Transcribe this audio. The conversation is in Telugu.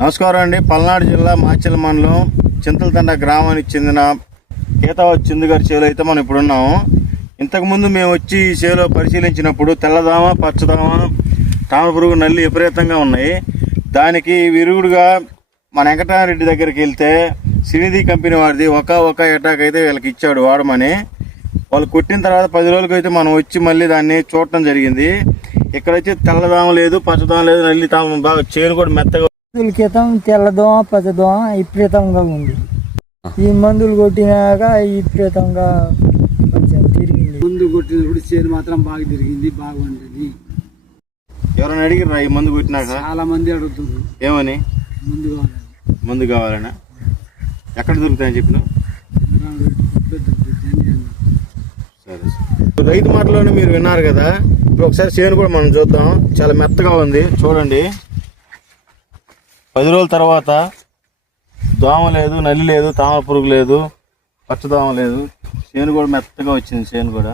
నమస్కారం అండి. పల్నాడు జిల్లా మాచెల మండలం చింతలతండ గ్రామానికి చెందిన కేతావత్ చందు గారి చేలో అయితే మనం ఇప్పుడు ఉన్నాము. ఇంతకుముందు మేము వచ్చి ఈ చేలో పరిశీలించినప్పుడు తెల్లదామ, పచ్చదామ, తామర పురుగు, నల్లి విపరీతంగా ఉన్నాయి. దానికి విరుగుడుగా మన వెంకటరామరెడ్డి దగ్గరికి వెళ్తే సినిధి కంపెనీ వాడిది ఒక ఎటాక్ అయితే వీళ్ళకి ఇచ్చాడు వాడమని. వాళ్ళు కొట్టిన తర్వాత 10 రోజులకి అయితే మనం వచ్చి మళ్ళీ దాన్ని చూడటం జరిగింది. ఇక్కడైతే తెల్లదామ లేదు, పచ్చదామ లేదు, నల్లి తామ బాగా చేను కూడా మెత్తగా. క్రితం తెల్లదోమ, పచ్చదోమ విపరీతంగా ఉంది. ఈ మందులు కొట్టినాక విపరీతంగా కొంచెం తిరిగింది. ముందు కొట్టినప్పుడు చేను మాత్రం బాగా తిరిగింది, బాగుండేది. ఎవరైనా అడిగిరా ఈ మందు కొట్టినాక? చాలా మంది అడుగుతున్నారు ఏమని. మందు కావాలనా? ఎక్కడ దొరుకుతాయని చెప్పిన? సరే, రైతు మాటలోనే మీరు విన్నారు కదా. ఇప్పుడు ఒకసారి చేను కూడా మనం చూద్దాం. చాలా మెత్తగా ఉంది చూడండి. 10 రోజుల తర్వాత దోమ లేదు, నల్లి లేదు, తామర పురుగు లేదు, పచ్చదోమ లేదు. చేను కూడా మెత్తగా వచ్చింది. చేను కూడా